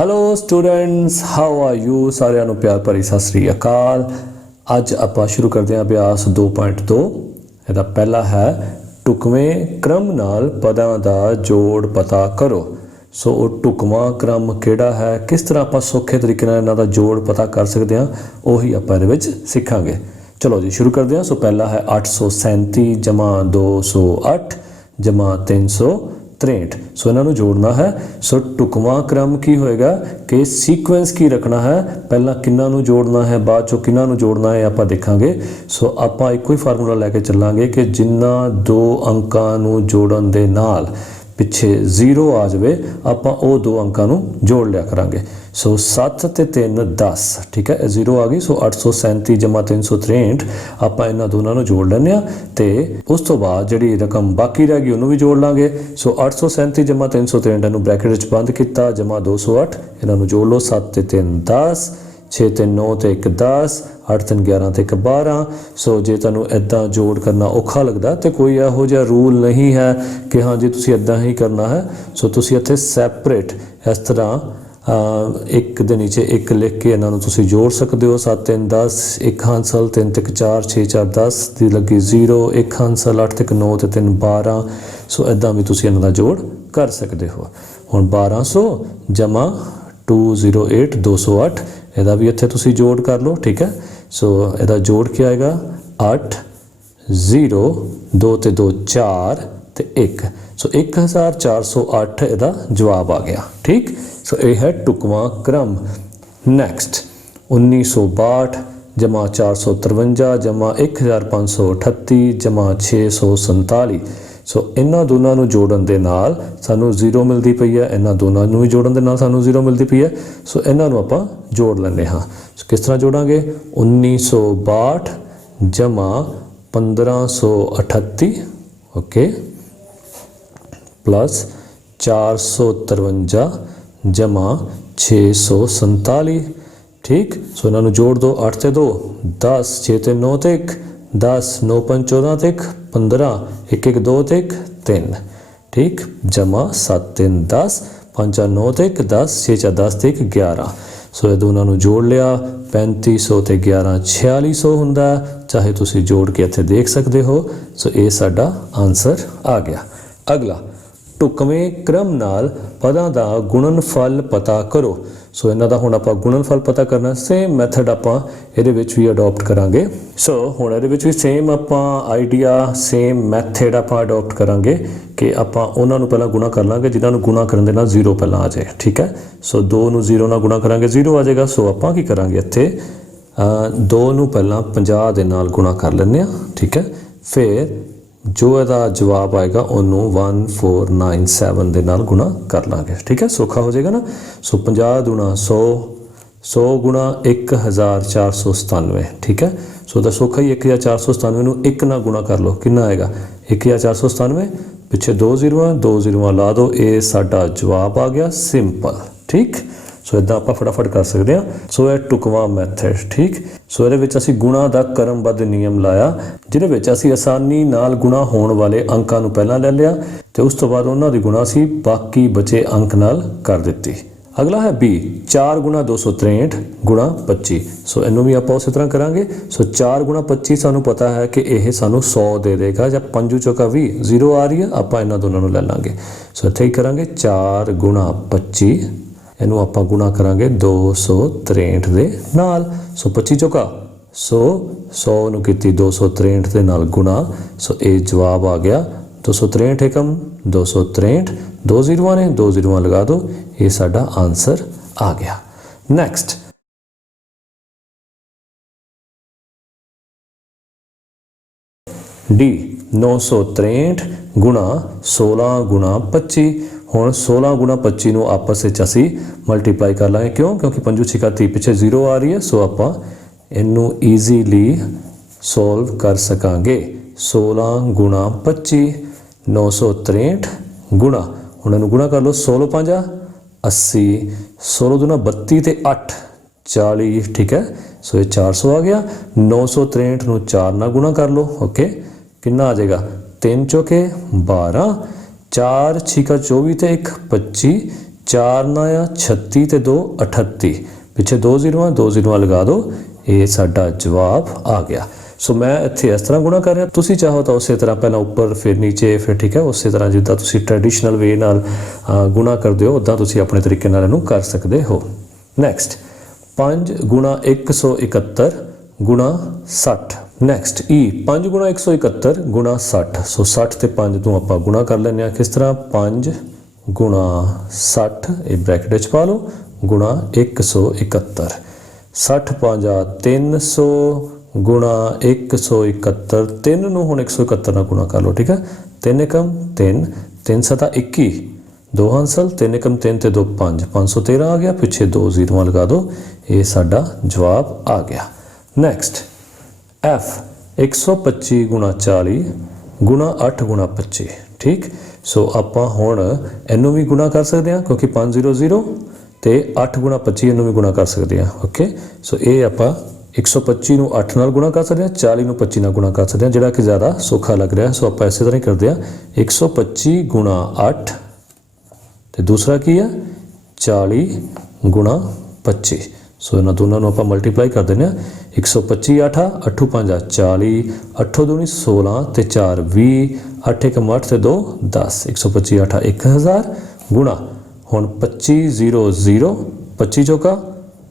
Hello students, how are you. सारिਆਂ ਨੂੰ ਪਿਆਰ ਭਰੀ ਸਤਿ ਸ੍ਰੀ ਅਕਾਲ। ਅੱਜ ਆਪਾਂ ਸ਼ੁਰੂ ਕਰਦੇ ਹਾਂ ਅਭਿਆਸ 2.2। ਇਹਦਾ ਪਹਿਲਾ ਹੈ ਢੁਕਵੇਂ ਕ੍ਰਮ ਨਾਲ ਪਦਾਂ ਦਾ ਜੋੜ ਪਤਾ ਕਰੋ। ਸੋ ਉਹ ਢੁਕਵਾਂ ਕ੍ਰਮ ਕਿਹੜਾ ਹੈ, ਕਿਸ ਤਰ੍ਹਾਂ ਆਪਾਂ ਸੌਖੇ ਤਰੀਕੇ ਨਾਲ ਇਹਨਾਂ ਦਾ ਜੋੜ ਪਤਾ ਕਰ ਸਕਦੇ ਹਾਂ, ਉਹੀ ਆਪਾਂ ਇਹਦੇ ਵਿੱਚ ਸਿੱਖਾਂਗੇ। ਚਲੋ ਜੀ ਸ਼ੁਰੂ ਕਰਦੇ ਹਾਂ। ਸੋ ਪਹਿਲਾ ਹੈ 837 ਜਮਾ 208 ਜਮਾ 363। सो इन्हों जोड़ना है। सो ढुकवां क्रम की होएगा कि सीक्वेंस की रखना है, पहला किन्हां नूं जोड़ना है, बाद चों किन्हां नूं जोड़ना है आपां देखांगे। सो आपां इक्को ही फार्मूला लैके चलांगे कि जिन्हां दो अंकां नूं जोड़न दे नाल पिछे 0 आ जाए आपां वो दो अंकां नूं जोड़ लिया करांगे। सो 7 ते 3 10, ठीक है, 0 आ गई। सो 837 जमा 363 आपां इन्हां दोनों नूं जोड़ लैंदे आ ते उस तो बाद जिहड़ी रकम बाकी रह गई उन्होंने भी जोड़ लांगे। सो 837 जमा 363 इहनूं ब्रैकेट विच बंद किया, जमा 208 इन्हां नूं जोड़ लो। 7 ते 3 10, 6 ते 9 ते 1 10, 8 3 11 ते 1 12। सो जे तुहानूं इदां जोड़ करना औखा लगदा तो कोई इहो जिहा रूल नहीं है कि हाँ जी तुसीं इदां ही करना है। सो तुसीं इत्थे सैपरेट इस तरह एक दे नीचे एक लिख के इन्हों तुसीं जोड़ सकते हो। 7 3 10 1 हांसल, 3 3 4 6 4 10 दी लगी 0 1 हांसल, 8 3 9 ते 3 12। सो इदां भी तुसीं इन्हां दा जोड़ कर सकते हो। हुण 1200 जमा 208 208 इहदा भी इत्थे तुसीं जोड़ कर लो, ठीक है। सो इहदा जोड़ क्या आएगा 8 0 2 ते 2 4 ते 1। सो 1408 इहदा जवाब आ गया, ठीक। सो यह है ढुकवां क्रम। नैक्सट 1962 जमा 453 जमा 1538 जमा 647। सो इन्हां दोनों नूं जोड़न दे नाल सानूं 0 मिलती पई है, इन्हां दोनों नूं जोड़न दे नाल सानूं 0 मिलती पई है। सो इन्हां नूं आपां जोड़ लैंदे हां। सो किस तरह जोड़ांगे 1962 जमा 1538, ओके, प्लस 453 जमा 647, ठीक। सो इन्हों जोड़ दो। 8 ते 2 10, 6 ते 9 ते 1 10, 9 5 14 ते 1 15, 1 1 2 ते 1 3, ठीक, जमा 7 3 10 5 9 ते 1 10, 6 4 10 ते 1 11। सो ये दोनों जोड़ लिया। 3500 ते 11 4600 हुंदा, चाहे तुसी जोड़ के इत्थे देख सकते हो। सो ये साडा आंसर आ गया। अगला ढुकवें क्रम नाल पदां दा गुणनफल पता करो। सो इन्हां दा हुण आपां गुणनफल पता करना, सेम मैथड आपां इहदे विच भी अडोप्ट करांगे। सो हुण इहदे विच भी सेम आपां आइडिया सेम मैथड आपां अडोप्ट करांगे कि आपां उन्हां नूं पहिलां गुणा कर लांगे जिन्हां नूं गुणा करन दे नाल 0 पहिलां आ जाए, ठीक है। सो 2 नूं 0 नाल गुणा करांगे 0 आ जाएगा। सो आपां की करांगे इत्थे 2 नूं पहिलां 50 दे नाल गुणा कर लैंदे आ, ठीक है। फिर जो इसका जवाब आएगा उन्होंने 1497 के नाल गुणा कर लाँगे, ठीक है, सौखा हो जाएगा ना। सो 50 गुणा 100, 100 गुणा 1497, ठीक है। सो तो सौखा ही 1497 1 ना गुणा कर लो, कितना आएगा 1497, पिछे 2 0 ला दो, ये साडा जवाब आ गया, सिंपल, ठीक। सो इदा आप फटाफट कर सकते हैं। सो यह ढुकवां मैथड, ठीक। सो ये असी गुणा का क्रमबद्ध नियम लाया, जिहदे असी आसानी नाल गुणा होने वाले अंकां नूं पहलां ले लिया तो उस तो बाद उन्हां दी गुणा असी बाकी बचे अंक नाल कर दित्ती। अगला है बी 4 गुणा 263 गुणा 25। सो इनू भी आप उस तरह करांगे। सो 4 गुणा 25 सानू पता है कि यह सानू 100 दे देगा, जब 5 चौका 20 0 आ रही है, आप इन्हां दोनों नूं ले लांगे। सो इत्थे ही करांगे 4 गुणा 25, इनू आप गुणा करांगे 263 दे नाल। सो 25 चौका 100, 100 नूं कीती 263 दे नाल गुणा। सो ये जवाब आ गया 263 एकम 263, 2 0 ने 2 0 लगा दो, ये साडा आंसर आ गया। नैक्सट डी 963 गुणा 16 गुणा 25। हुण 16 गुणा 25 नूं आपस में असी मल्टीप्लाई कर लांगे, क्यों, क्योंकि 5 6 30 पिछे 0 आ रही है। सो आप इनू ईजीली सॉल्व कर सकांगे। 16 गुणा 25 963 गुणा, हुण इनू गुणा कर लो, 16 5 80, 16 दूना 32 ते 8 40, ठीक है। सो ये 400 आ गया। 963 नूं 4 ना गुणा कर लो, ओके, कितना आ जाएगा 3 चौके 12, 4 6 24 ते 1 25, 4 ਨਾ ਆ 36 ਤੇ 2 38, ਪਿੱਛੇ 2 ਜ਼ੀਰੋਆਂ ਲਗਾ ਦਿਓ, ਇਹ ਸਾਡਾ ਜਵਾਬ ਆ ਗਿਆ। ਸੋ ਮੈਂ ਇੱਥੇ ਇਸ ਤਰ੍ਹਾਂ ਗੁਣਾ ਕਰ ਰਿਹਾ, ਤੁਸੀਂ ਚਾਹੋ ਤਾਂ ਉਸੇ ਤਰ੍ਹਾਂ ਪਹਿਲਾਂ ਉੱਪਰ ਫਿਰ ਨੀਚੇ ਫਿਰ, ਠੀਕ ਹੈ, ਉਸੇ ਤਰ੍ਹਾਂ ਜਿੱਦਾਂ ਤੁਸੀਂ ਟ੍ਰੈਡੀਸ਼ਨਲ ਵੇ ਨਾਲ ਗੁਣਾ ਕਰਦੇ ਹੋ ਉੱਦਾਂ ਤੁਸੀਂ ਆਪਣੇ ਤਰੀਕੇ ਨਾਲ ਇਹਨੂੰ ਕਰ ਸਕਦੇ ਹੋ। ਨੈਕਸਟ 5 ਗੁਣਾ 171 ਗੁਣਾ 60। ਨੈਕਸਟ 5 ਗੁਣਾ 171 ਗੁਣਾ 60। ਸੋ 60 ਤੇ 5 ਤੋਂ ਆਪਾਂ ਗੁਣਾ ਕਰ ਲੈਂਦੇ ਹਾਂ। ਕਿਸ ਤਰ੍ਹਾਂ 5 ਗੁਣਾ 60, ਇਹ ਬ੍ਰੈਕਟ ਵਿੱਚ ਪਾ ਲਓ, ਗੁਣਾ 171। 60 5 300 ਗੁਣਾ 171। 3 ਨੂੰ ਹੁਣ 171 ਨਾਲ ਗੁਣਾ ਕਰ ਲਓ, ਠੀਕ ਹੈ। 3 ਏਕਮ 3, 3 ਸਤਾ 21, 2 ਹਾਸਲ, 3 ਏਕਮ 3 ਤੇ 2 5, 513 ਆ ਗਿਆ, ਪਿੱਛੇ 2 ਜ਼ੀਰੋਆਂ ਲਗਾ ਦਿਓ, ਇਹ ਸਾਡਾ ਜਵਾਬ ਆ ਗਿਆ। ਨੈਕਸਟ F 125 ਗੁਣਾ 40 ਗੁਣਾ 8 ਗੁਣਾ 25, ਠੀਕ। ਸੋ ਆਪਾਂ ਹੁਣ ਇਹਨੂੰ ਵੀ ਗੁਣਾ ਕਰ ਸਕਦੇ ਹਾਂ ਕਿਉਂਕਿ 500 ਤੇ 8 ਗੁਣਾ 25 ਇਹਨੂੰ ਵੀ ਗੁਣਾ ਕਰ ਸਕਦੇ ਹਾਂ। ਓਕੇ, ਸੋ ਇਹ ਆਪਾਂ 125 ਨੂੰ 8 ਨਾਲ ਗੁਣਾ ਕਰ ਸਕਦੇ ਹਾਂ, 40 ਨੂੰ 25 ਨਾਲ ਗੁਣਾ ਕਰ ਸਕਦੇ ਹਾਂ, ਜਿਹੜਾ ਕਿ ਜ਼ਿਆਦਾ ਸੌਖਾ ਲੱਗ ਰਿਹਾ। ਸੋ ਆਪਾਂ ਇਸੇ ਤਰ੍ਹਾਂ ਹੀ ਕਰਦੇ ਹਾਂ, 125 ਗੁਣਾ 8 ਤੇ ਦੂਸਰਾ ਕੀ ਹੈ 40 ਗੁਣਾ 25। ਸੋ ਇਹਨਾਂ ਦੋਨਾਂ ਨੂੰ ਆਪਾਂ ਮਲਟੀਪਲਾਈ ਕਰ ਦਿੰਦੇ ਹਾਂ। 125 8 8 5 40, 8 ਦੂਣੀ 16 ਤੇ 4 20, 8 1 8 ਤੇ 2 10, 125 8 1000 ਗੁਣਾ ਹੁਣ 25 0 0, 25 ਚੌਕਾ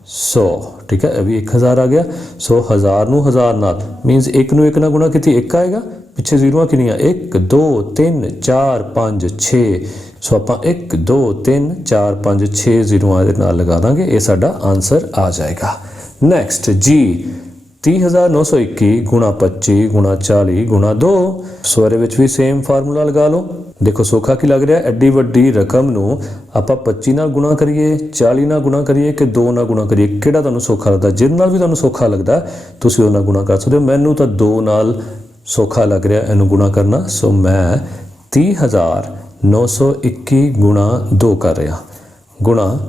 100, ਠੀਕ ਹੈ, ਇਹ ਵੀ 1000 ਆ ਗਿਆ। ਸੋ 1000 ਨੂੰ 1000 ਨਾਲ ਮੀਨਸ 1 ਨੂੰ 1 ਨਾਲ ਗੁਣਾ ਕੀਤੀ 1 ਆਏਗਾ, ਪਿੱਛੇ ਜ਼ੀਰੋਆਂ ਕਿੰਨੀਆਂ 1 2 3 4 5 6। ਸੋ ਆਪਾਂ 1 2 3 4 5 6 ਜ਼ੀਰੋਆਂ ਦੇ ਨਾਲ ਲਗਾ ਦਾਂਗੇ, ਇਹ ਸਾਡਾ ਆਨਸਰ ਆ ਜਾਏਗਾ। ਨੈਕਸਟ G 30921 ਗੁਣਾ 25 ਗੁਣਾ 40 ਗੁਣਾ 2। ਸੋ ਇਹਦੇ ਵਿੱਚ ਵੀ ਸੇਮ ਫਾਰਮੂਲਾ ਲਗਾ ਲਓ। ਦੇਖੋ ਸੌਖਾ ਕੀ ਲੱਗ ਰਿਹਾ, ਐਡੀ ਵੱਡੀ ਰਕਮ ਨੂੰ ਆਪਾਂ 25 ਨਾਲ ਗੁਣਾ ਕਰੀਏ, 40 ਨਾਲ ਗੁਣਾ ਕਰੀਏ ਕਿ 2 ਨਾਲ ਗੁਣਾ ਕਰੀਏ, ਕਿਹੜਾ ਤੁਹਾਨੂੰ ਸੌਖਾ ਲੱਗਦਾ? ਜਿਹਦੇ ਨਾਲ ਵੀ ਤੁਹਾਨੂੰ ਸੌਖਾ ਲੱਗਦਾ ਤੁਸੀਂ ਉਹਦੇ ਨਾਲ ਗੁਣਾ ਕਰ ਸਕਦੇ ਹੋ। ਮੈਨੂੰ ਤਾਂ 2 ਨਾਲ ਸੌਖਾ ਲੱਗ ਰਿਹਾ ਇਹਨੂੰ ਗੁਣਾ ਕਰਨਾ। ਸੋ ਮੈਂ 30,921 ਗੁਣਾ 2 ਕਰ ਰਿਹਾ ਗੁਣਾ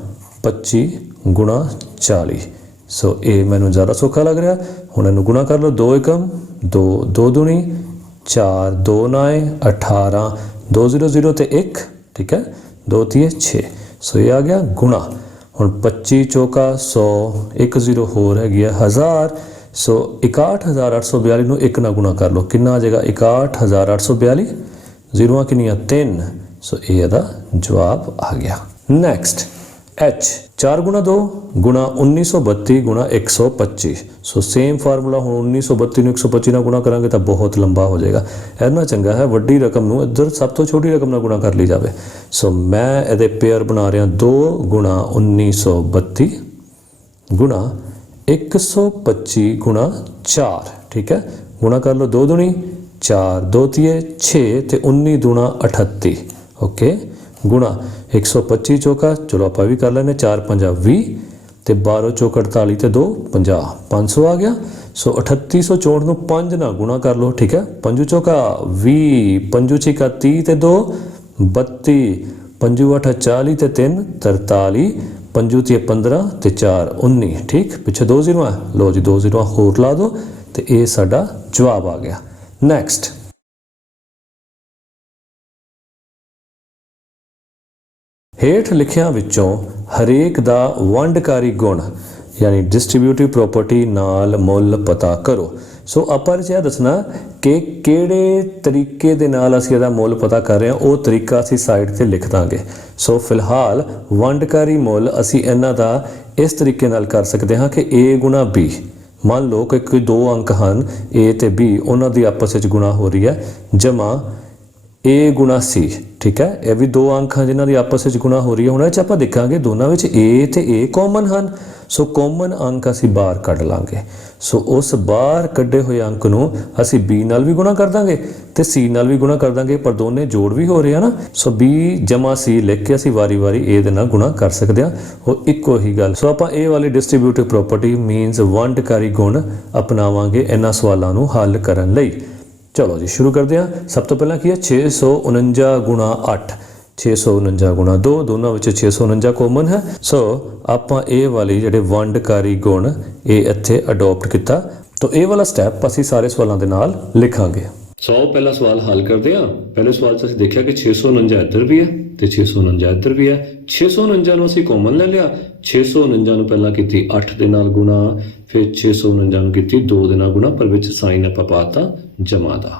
25 ਗੁਣਾ 40। ਸੋ ਇਹ ਮੈਨੂੰ ਜ਼ਿਆਦਾ ਸੌਖਾ ਲੱਗ ਰਿਹਾ। ਹੁਣ ਇਹਨੂੰ ਗੁਣਾ ਕਰ ਲਓ, 2 ਏਕਮ 2, 2 ਦੂਣੀ 4, 2 9 18, 2 0 0 ਤੇ 1, ਠੀਕ ਹੈ, 2 3 6। ਸੋ ਇਹ ਆ ਗਿਆ ਗੁਣਾ। ਹੁਣ 25 ਚੌਕਾ 100, 1 0 ਹੋਰ ਹੈਗੀ ਹੈ 1000। ਸੋ 61842 ਨੂੰ 1 ਨਾਲ ਗੁਣਾ ਕਰ ਲਓ, ਕਿੰਨਾ ਆ ਜਾਏਗਾ 61842, ਜ਼ੀਰੋਆਂ ਕਿੰਨੀਆਂ 3। ਸੋ ਇਹ ਇਹਦਾ ਜਵਾਬ ਆ ਗਿਆ। ਨੈਕਸਟ H 4 ਗੁਣਾ 2 ਗੁਣਾ 1932 ਗੁਣਾ 125। ਸੋ ਸੇਮ ਫਾਰਮੂਲਾ, ਹੁਣ 1932 ਨੂੰ 125 ਨਾਲ ਗੁਣਾ ਕਰਾਂਗੇ ਤਾਂ ਬਹੁਤ ਲੰਬਾ ਹੋ ਜਾਏਗਾ। ਇੰਨਾ ਚੰਗਾ ਹੈ ਵੱਡੀ ਰਕਮ ਨੂੰ ਇੱਧਰ ਸਭ ਤੋਂ ਛੋਟੀ ਰਕਮ ਨਾਲ ਗੁਣਾ ਕਰ ਲਈ ਜਾਵੇ। ਸੋ ਮੈਂ ਇਹਦੇ ਪੇਅਰ ਬਣਾ ਰਿਹਾ 2 ਗੁਣਾ 1932 ਗੁਣਾ 125 ਗੁਣਾ 4, ਠੀਕ ਹੈ, ਗੁਣਾ ਕਰ ਲਓ, 2 ਦੂਣੀ 4, 2 3 6 ਤੇ 19 ਦੂਣਾ 38। ਓਕੇ, ਗੁਣਾ 125 ਚੌਕਾ, ਚਲੋ ਆਪਾਂ ਵੀ ਕਰ ਲੈਂਦੇ, 4 5 20 ਤੇ 12 ਚੌਕ 48 ਤੇ 2 50, 500 ਆ ਗਿਆ। ਸੋ 3864 ਨੂੰ 5 ਨਾਲ ਗੁਣਾ ਕਰ ਲਓ, ਠੀਕ ਹੈ, 5 ਚੌਕਾ 20, 5 6 30 ਤੇ 2 32, 5 8 40 ਤੇ 3 43, 5 3 15 ਤੇ 4 19, ਠੀਕ, ਪਿੱਛੇ 2 ਜ਼ੀਰੋਆਂ, ਲਓ ਜੀ 2 ਜ਼ੀਰੋਆਂ ਹੋਰ ਲਾ ਦਿਓ ਤੇ ਇਹ ਸਾਡਾ ਜਵਾਬ ਆ ਗਿਆ। ਨੈਕਸਟ ਹੇਠ ਲਿਖਿਆਂ ਵਿੱਚੋਂ ਹਰੇਕ ਦਾ ਵੰਡਕਾਰੀ ਗੁਣ ਯਾਨੀ ਡਿਸਟ੍ਰੀਬਿਊਟਿਵ ਪ੍ਰੋਪਰਟੀ ਨਾਲ ਮੁੱਲ ਪਤਾ ਕਰੋ। ਸੋ ਆਪਾਂ ਇਹ ਦੱਸਣਾ ਕਿ ਕਿਹੜੇ ਤਰੀਕੇ ਦੇ ਨਾਲ ਅਸੀਂ ਇਹਦਾ ਮੁੱਲ ਪਤਾ ਕਰ ਰਹੇ ਹਾਂ, ਉਹ ਤਰੀਕਾ ਅਸੀਂ ਸਾਈਡ ਤੇ ਲਿਖ ਦਾਂਗੇ। ਸੋ ਫਿਲਹਾਲ ਵੰਡਕਾਰੀ ਮੁੱਲ ਅਸੀਂ ਇਹਨਾਂ ਦਾ ਇਸ ਤਰੀਕੇ ਨਾਲ ਕਰ ਸਕਦੇ ਹਾਂ ਕਿ A ਗੁਣਾ B। ਮੰਨ ਲਓ ਕਿ ਕੋਈ 2 ਅੰਕ ਹਨ A ਤੇ B, ਉਹਨਾਂ ਦੀ ਆਪਸ ਵਿੱਚ ਗੁਣਾ ਹੋ ਰਹੀ ਹੈ, ਜਮਾ A ਗੁਣਾ C, ਠੀਕ ਹੈ, ਇਹ ਵੀ 2 ਅੰਕ ਹਨ ਜਿਨ੍ਹਾਂ ਦੀ ਆਪਸ ਵਿੱਚ ਗੁਣਾ ਹੋ ਰਹੀ ਹੈ। ਹੁਣ ਇਹ 'ਚ ਆਪਾਂ ਦੇਖਾਂਗੇ ਦੋਨਾਂ ਵਿੱਚ A ਤੇ A ਕਾਮਨ ਹਨ। ਸੋ ਕਾਮਨ ਅੰਕ ਅਸੀਂ ਬਾਹਰ ਕੱਢ ਲਾਂਗੇ। ਸੋ ਉਸ ਬਾਹਰ ਕੱਢੇ ਹੋਏ ਅੰਕ ਨੂੰ ਅਸੀਂ B ਨਾਲ ਵੀ ਗੁਣਾ ਕਰ ਦਾਂਗੇ ਤੇ C ਨਾਲ ਵੀ ਗੁਣਾ ਕਰ ਦਾਂਗੇ, ਪਰ ਦੋਨੇ ਜੋੜ ਵੀ ਹੋ ਰਹੇ ਆ ਨਾ। ਸੋ B ਜਮਾ C ਲਿਖ ਕੇ ਅਸੀਂ ਵਾਰੀ-ਵਾਰੀ A ਦੇ ਨਾਲ ਗੁਣਾ ਕਰ ਸਕਦੇ ਹਾਂ, ਉਹ ਇੱਕੋ ਹੀ ਗੱਲ। ਸੋ ਆਪਾਂ ਇਹ ਵਾਲੀ ਡਿਸਟ੍ਰੀਬਿਊਟਿਵ ਪ੍ਰੋਪਰਟੀ ਮੀਨਸ ਵੰਡਕਾਰੀ ਗੁਣ ਅਪਣਾਵਾਂਗੇ ਇਹਨਾਂ ਸਵਾਲਾਂ ਨੂੰ ਹੱਲ ਕਰਨ ਲਈ। ਚਲੋ ਜੀ ਸ਼ੁਰੂ ਕਰਦੇ ਹਾਂ। ਸਭ ਤੋਂ ਪਹਿਲਾਂ ਕੀ ਹੈ 649 ਗੁਣਾ 8, 649 ਗੁਣਾ 2, ਦੋਨਾਂ ਵਿੱਚ 649 ਕਾਮਨ ਹੈ। ਸੋ ਆਪਾਂ ਇਹ ਵਾਲੀ ਜਿਹੜੇ ਵੰਡਕਾਰੀ ਗੁਣ ਇਹ ਇੱਥੇ ਅਡਾਪਟ ਕੀਤਾ। ਤਾਂ ਇਹ ਵਾਲਾ ਸਟੈਪ ਅਸੀਂ ਸਾਰੇ ਸਵਾਲਾਂ ਦੇ ਨਾਲ ਲਿਖਾਂਗੇ। ਸੋ ਪਹਿਲਾ ਸਵਾਲ ਹੱਲ ਕਰਦੇ ਹਾਂ। ਪਹਿਲੇ ਸਵਾਲ 'ਚ ਅਸੀਂ ਦੇਖਿਆ ਕਿ 649 ਇੱਧਰ ਵੀ ਹੈ ਤੇ 649 ਇੱਧਰ ਵੀ ਹੈ। 649 ਨੂੰ ਅਸੀਂ ਕਾਮਨ ਲੈ ਲਿਆ। 649 ਨੂੰ ਪਹਿਲਾਂ ਕੀਤੀ 8 ਦੇ ਨਾਲ ਗੁਣਾ, ਫਿਰ 649 ਨੂੰ ਕੀਤੀ 2 ਦੇ ਨਾਲ ਗੁਣਾ, ਪਰ ਵਿੱਚ ਸਾਈਨ ਆਪਾਂ ਪਾਤਾ ਜਮਾ ਦਾ।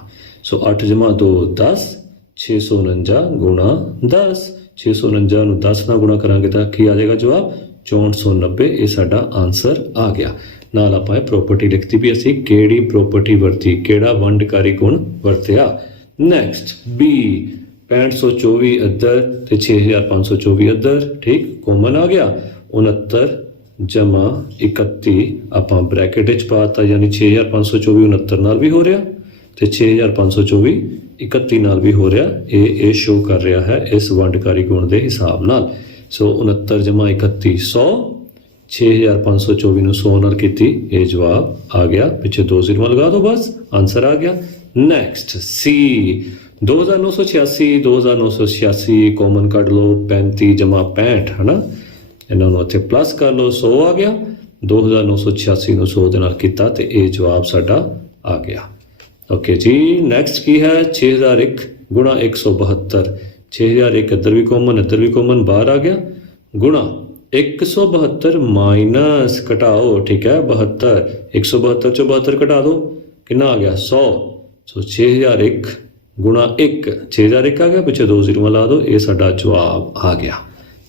ਸੋ 8 ਜਮਾ 2 10, 649 ਗੁਣਾ 10। 649 ਨੂੰ 10 ਨਾਲ ਗੁਣਾ ਕਰਾਂਗੇ ਤਾਂ ਕੀ ਆ ਜਾਏਗਾ ਜਵਾਬ 6490। ਇਹ ਸਾਡਾ ਆਨਸਰ ਆ ਗਿਆ। ਨਾਲ ਆਪਾਂ ਇਹ ਪ੍ਰੋਪਰਟੀ ਲਿਖਤੀ ਵੀ ਅਸੀਂ ਕਿਹੜੀ ਪ੍ਰੋਪਰਟੀ ਵਰਤੀ, ਕਿਹੜਾ ਵੰਡਕਾਰੀ ਗੁਣ ਵਰਤਿਆ। ਨੈਕਸਟ ਬੀ 6524 ਇੱਧਰ ਤੇ 6524 ਇੱਧਰ, ਠੀਕ ਕਾਮਨ ਆ ਗਿਆ। 69 ਜਮਾ 31 ਆਪਾਂ ਬ੍ਰੈਕਟ ਵਿੱਚ ਪਾਤਾ, ਯਾਨੀ 6524 69 ਨਾਲ ਵੀ ਹੋ ਰਿਹਾ ਤੇ 6524 31 ਨਾਲ ਵੀ ਹੋ ਰਿਹਾ। ਇਹ ਸ਼ੋ ਕਰ ਰਿਹਾ ਹੈ ਇਸ ਵੰਡਕਾਰੀ ਗੁਣ ਦੇ ਹਿਸਾਬ ਨਾਲ। ਸੋ 69 ਜਮਾ 31 100, 6524 ਨੂੰ 100 ਨਾਲ ਕੀਤੀ, ਇਹ ਜਵਾਬ ਆ ਗਿਆ। ਪਿੱਛੇ 2 ਜ਼ੀਰੋ ਲਗਾ ਦਿਓ, ਬਸ ਆਨਸਰ ਆ ਗਿਆ। ਨੈਕਸਟ ਸੀ 2986, 2986 ਕਾਮਨ ਕੱਢ ਲਓ, 35 ਜਮਾ 65 ਹੈ ਨਾ, ਇਹਨਾਂ ਨੂੰ ਇੱਥੇ ਪਲੱਸ ਕਰ ਲਓ, 100 ਆ ਗਿਆ। 2986 ਨੂੰ 100 ਦੇ ਨਾਲ ਕੀਤਾ ਤੇ ਇਹ ਜਵਾਬ ਸਾਡਾ ਆ ਗਿਆ। ਓਕੇ ਜੀ, ਨੈਕਸਟ ਕੀ ਹੈ 6001 ਗੁਣਾ 172। 6001 ਇੱਧਰ ਵੀ ਕਾਮਨ, ਇੱਧਰ ਵੀ ਕਾਮਨ, ਬਾਹਰ ਆ ਗਿਆ, ਗੁਣਾ 172 ਮਾਈਨਸ ਘਟਾਓ, ਠੀਕ ਹੈ 72, 172 ਚੋਂ 72 ਘਟਾ ਦਿਓ, ਕਿੰਨਾ ਆ ਗਿਆ 100। ਸੋ 6001 ਗੁਣਾ 1, 6001 ਆ ਗਿਆ, ਪਿੱਛੇ 2 ਜ਼ੀਰੋ ਲਾ ਦਿਓ, ਇਹ ਸਾਡਾ ਜਵਾਬ ਆ ਗਿਆ।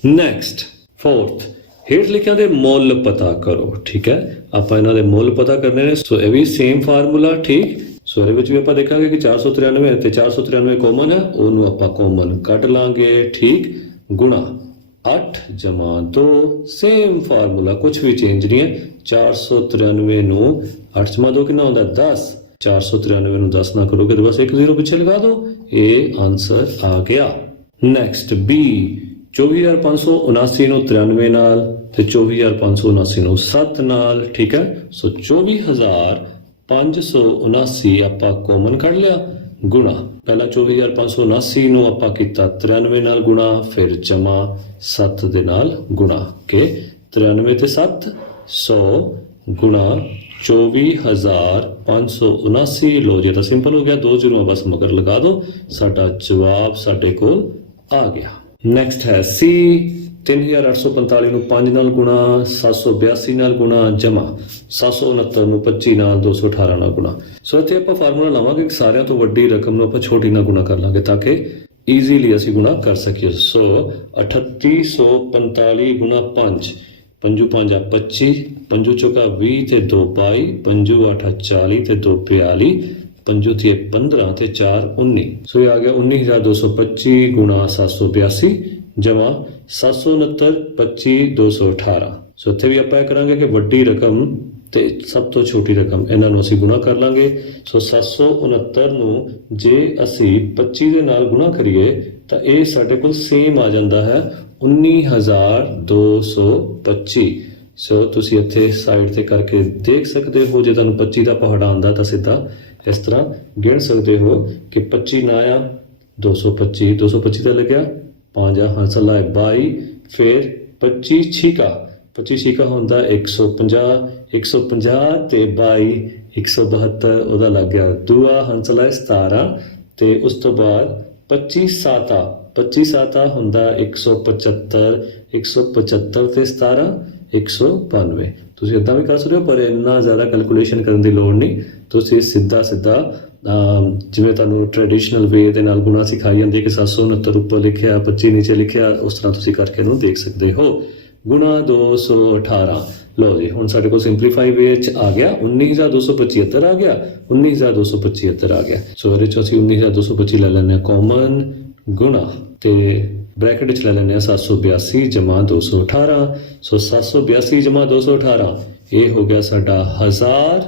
ਨੈਕਸਟ ਫੋਰਥ, ਹੇਠ ਲਿਖਿਆਂ ਦੇ ਮੁੱਲ ਪਤਾ ਕਰੋ, ਠੀਕ ਹੈ ਆਪਾਂ ਇਹਨਾਂ ਦੇ ਮੁੱਲ ਪਤਾ ਕਰਨੇ ਨੇ। ਸੋ ਇਹ ਵੀ ਸੇਮ ਫਾਰਮੂਲਾ, ਠੀਕ। ਸੋ ਇਹਦੇ ਵਿੱਚ ਵੀ ਆਪਾਂ ਦੇਖਾਂਗੇ ਕਿ 493 ਤੇ 493 ਕਾਮਨ ਹੈ, ਉਹਨੂੰ ਆਪਾਂ ਕਾਮਨ ਕੱਢ ਲਾਂਗੇ, ਠੀਕ, ਗੁਣਾ 8 ਜਮਾ 2, ਸੇਮ ਫਾਰਮੂਲਾ, ਕੁਝ ਵੀ ਚੇਂਜ ਨਹੀਂ ਹੈ। 493 ਨੂੰ 8 ਜਮਾ 2 ਕਿੰਨਾ ਹੁੰਦਾ 10, 493 ਨੂੰ 10 ਨਾ ਕਰੋਗੇ ਤਾਂ ਬਸ 1 ਜ਼ੀਰੋ ਪਿੱਛੇ ਲਗਾ ਦਿਓ, ਇਹ ਆਨਸਰ ਆ ਗਿਆ। ਨੈਕਸਟ ਬੀ 24579 ਨੂੰ 93 ਨਾਲ ਤੇ 24579 ਨੂੰ 7 ਨਾਲ, ਠੀਕ ਹੈ। ਸੋ 24579 ਆਪਾਂ ਕਾਮਨ ਕੱਢ ਲਿਆ, ਗੁਣਾ ਪਹਿਲਾਂ 24579 ਨੂੰ ਆਪਾਂ ਕੀਤਾ 93 ਨਾਲ ਗੁਣਾ, ਫਿਰ ਜਮਾ 7 ਦੇ ਨਾਲ ਗੁਣਾ ਕੇ 93 ਤੇ 7 100 ਗੁਣਾ 24579। ਲੋ ਜੀ ਤਾਂ ਸਿੰਪਲ ਹੋ ਗਿਆ, 2 ਜ਼ੀਰੋ ਬਸ ਮਗਰ ਲਗਾ ਦਿਓ, ਸਾਡਾ ਜਵਾਬ ਸਾਡੇ ਕੋਲ ਆ ਗਿਆ। ਨੈਕਸਟ ਹੈ ਸੀ 3845 ਨੂੰ 5 ਨਾਲ ਗੁਣਾ, 782 ਨਾਲ ਗੁਣਾ, ਜਮਾ 769 ਨੂੰ 25 ਨਾਲ, 218 ਨਾਲ ਗੁਣਾ। ਸੋ ਇੱਥੇ ਆਪਾਂ ਫਾਰਮੂਲਾ ਲਾਵਾਂਗੇ ਕਿ ਸਾਰਿਆਂ ਤੋਂ ਵੱਡੀ ਰਕਮ ਨੂੰ ਆਪਾਂ ਛੋਟੀ ਨਾਲ ਗੁਣਾ ਕਰ ਲਾਂਗੇ ਤਾਂ ਕਿ ਈਜ਼ੀਲੀ ਅਸੀਂ ਗੁਣਾ ਕਰ ਸਕੀਏ। ਸੋ 3845 ਗੁਣਾ 5, 5 5 25, 5 ਚੌਕਾ 20 ਤੇ 2 22, 5 8 40 ਤੇ 2 42, 5 3 15 ਤੇ 4 19। ਸੋ ਇਹ ਆ ਗਿਆ 19225 ਗੁਣਾ 782 ਜਮਾ 769 25 218। ਸੋ ਇੱਥੇ ਵੀ ਆਪਾਂ ਇਹ ਕਰਾਂਗੇ ਕਿ ਵੱਡੀ ਰਕਮ ਤੇ ਸਭ ਤੋਂ ਛੋਟੀ ਰਕਮ ਇਹਨਾਂ ਨੂੰ ਅਸੀਂ ਗੁਣਾ ਕਰ ਲਾਂਗੇ। ਸੋ 769 ਨੂੰ ਜੇ ਅਸੀਂ 25 ਦੇ ਨਾਲ ਗੁਣਾ ਕਰੀਏ ਤਾਂ ਇਹ ਸਾਡੇ ਕੋਲ ਸੇਮ ਆ ਜਾਂਦਾ ਹੈ 19225। ਸੋ ਤੁਸੀਂ ਇੱਥੇ ਸਾਈਡ ਤੇ ਕਰਕੇ ਦੇਖ ਸਕਦੇ ਹੋ, ਜੇ ਤੁਹਾਨੂੰ 25 ਦਾ ਪਹਾੜਾ ਆਉਂਦਾ ਤਾਂ ਸਿੱਧਾ ਇਸ ਤਰ੍ਹਾਂ ਗਿਣ ਸਕਦੇ ਹੋ ਕਿ 25 ਨਾ ਆ 225, 225 ਦਾ ਲੱਗਿਆ 5 ਹੰਸਲਾ 22, ਫਿਰ 25 ਛੀਕਾ, 25 ਛੀਕਾ ਹੁੰਦਾ 150, 150 ਤੇ 22 172, ਉਹਦਾ ਲੱਗ ਗਿਆ ਦੂਆ ਹੰਸਲਾ 17 ਤੇ ਉਸ ਤੋਂ ਬਾਅਦ 25 ਸਾਤਾ, 25 ਸਾਤਾ ਹੁੰਦਾ 175, 175 ਤੇ 17 192। ਤੁਸੀਂ ਇੱਦਾਂ ਵੀ ਕਰ ਸਕਦੇ ਹੋ, ਪਰ ਇੰਨਾ ਜ਼ਿਆਦਾ ਕੈਲਕੂਲੇਸ਼ਨ ਕਰਨ ਦੀ ਲੋੜ ਨਹੀਂ। ਤੁਸੀਂ ਸਿੱਧਾ ਜਿਵੇਂ ਤੁਹਾਨੂੰ ਟ੍ਰੈਡੀਸ਼ਨਲ ਵੇ ਦੇ ਨਾਲ ਗੁਣਾ ਸਿਖਾਈ ਜਾਂਦੀ ਹੈ ਕਿ 769 ਉੱਪਰ ਲਿਖਿਆ 25 ਨੀਚੇ ਲਿਖਿਆ, ਉਸ ਤਰ੍ਹਾਂ ਤੁਸੀਂ ਕਰਕੇ ਇਹਨੂੰ ਦੇਖ ਸਕਦੇ ਹੋ। ਗੁਣਾ 218। ਲਓ ਜੀ ਹੁਣ ਸਾਡੇ ਕੋਲ ਸਿੰਪਲੀਫਾਈ ਵੇ ਚ ਆ ਗਿਆ 19275 ਆ ਗਿਆ, 19275 ਆ ਗਿਆ। ਸੋ ਇਹਦੇ ਚ ਅਸੀਂ 19225 ਲੈ ਲੈਂਦੇ ਹਾਂ ਕਾਮਨ, ਗੁਣਾ ਤੇ ਬ੍ਰੈਕਟ ਵਿੱਚ ਲੈ ਲੈਂਦੇ ਹਾਂ 782 ਜਮਾ 218। ਸੋ 782 ਜਮਾ 218 ਇਹ ਹੋ ਗਿਆ ਸਾਡਾ 1000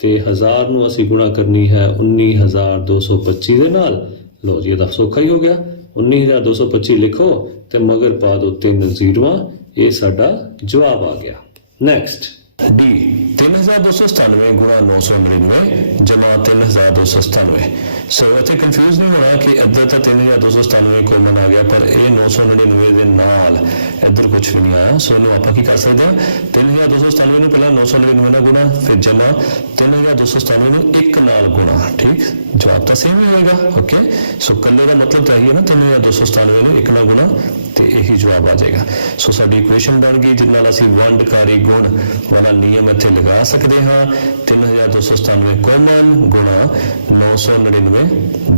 ਤੇ 1000 ਨੂੰ ਅਸੀਂ ਗੁਣਾ ਕਰਨੀ ਹੈ 19225 ਦੇ ਨਾਲ। ਲਓ ਜੀ ਇਹਦਾ ਸੌਖਾ ਹੀ ਹੋ ਗਿਆ, 19225 ਲਿਖੋ ਤੇ ਮਗਰ ਪਾ ਦਿਓ 3 ਜ਼ੀਰੋਆਂ, ਇਹ ਸਾਡਾ ਜਵਾਬ ਆ ਗਿਆ। ਨੈਕਸਟ ਡੀ 3297 ਗੁਣਾ 999 ਜਮਾ 3297। ਸੋ ਇੱਥੇ ਕਨਫਿਊਜ਼ ਨਹੀਂ ਹੋਣਾ ਕਿ ਇੱਧਰ ਤਾਂ 3297 ਕਾਮਨ ਆ ਗਿਆ, ਪਰ ਇਹ 999 ਦੇ ਨਾਲ ਇੱਧਰ ਕੁਝ ਵੀ ਨਹੀਂ ਆਇਆ। ਸੋ ਇਹਨੂੰ ਆਪਾਂ ਕੀ ਕਰ ਸਕਦੇ ਹਾਂ, 3297 ਨੂੰ ਪਹਿਲਾਂ 999 ਨਾਲ ਗੁਣਾ, ਫਿਰ ਜਮਾ 3297 ਨੂੰ 1 ਨਾਲ ਗੁਣਾ। ठीक, जवाब तो सेम ही होएगा। ओके, सो कल्ले का मतलब तो यही है ना, 3297 ਨੂੰ 1 ਨਾਲ ਗੁਣਾ ਤੇ ਇਹੀ ਜਵਾਬ ਆ ਜਾਏਗਾ। ਸੋ ਸਾਡੀ ਇਕੁਏਸ਼ਨ ਬਣ ਗਈ ਜਿਹਦੇ ਨਾਲ ਅਸੀਂ ਵੰਡਕਾਰੀ ਗੁਣ ਵਾਲਾ ਨਿਯਮ ਇੱਥੇ ਲਗਾ ਸਕਦੇ ਹਾਂ। 3297 ਕੋਮਨ ਗੁਣਾ 999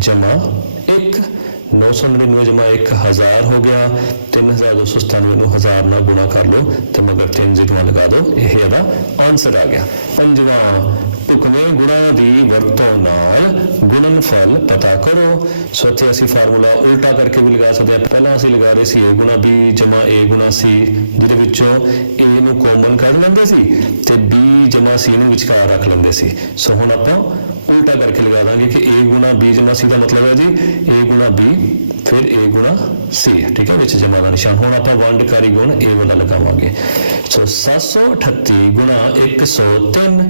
ਜਮਾ 1, 999 ਜਮਾ 1 1000 ਹੋ ਗਿਆ। 3297 ਨੂੰ 1000 ਨਾਲ ਗੁਣਾ ਕਰ ਲਓ ਤੇ ਮਗਰ 3 ਜ਼ੀਰੋਆਂ ਲਗਾ ਦਿਓ, ਇਹ ਇਹਦਾ ਆਨਸਰ ਆ ਗਿਆ। ਪੰਜਵਾਂ, ਢੁਕਵੇਂ ਗੁਣਾਂ ਦੀ ਵਰਤੋਂ ਨਾਲ ਗੁਣਨਫਲ ਪਤਾ ਕਰੋ। ਸੋ ਇੱਥੇ ਅਸੀਂ ਫਾਰਮੂਲਾ ਉਲਟਾ ਕਰਕੇ ਵੀ ਲਗਾ ਸਕਦੇ ਹਾਂ। ਪਹਿਲਾਂ ਅਸੀਂ ਲਗਾ ਰਹੇ ਸੀ a ਗੁਣਾ b ਜਮਾ a ਗੁਣਾ c, ਜਿਹਦੇ ਵਿੱਚੋਂ a ਨੂੰ ਕੋਮਨ ਕੱਢ ਲੈਂਦੇ ਸੀ ਤੇ b ਜਮਾ c ਨੂੰ ਵਿਚਕਾਰ ਰੱਖ ਲੈਂਦੇ ਸੀ। ਸੋ ਹੁਣ ਆਪਾਂ ਉਲਟਾ ਕਰਕੇ ਲਗਾ ਦਾਂਗੇ ਕਿ a ਗੁਣਾ b ਜਮਾ c ਦਾ ਮਤਲਬ ਹੈ ਜੀ a ਗੁਣਾ b ਫਿਰ a ਗੁਣਾ c, ਠੀਕ ਹੈ, ਵਿੱਚ ਜਮਾ ਦਾ ਨਿਸ਼ਾਨ। ਹੁਣ ਆਪਾਂ ਵੰਡਕਾਰੀ ਗੁਣ a ਵਾਲਾ ਲਗਾਵਾਂਗੇ। ਸੋ 738 ਗੁਣਾ 103,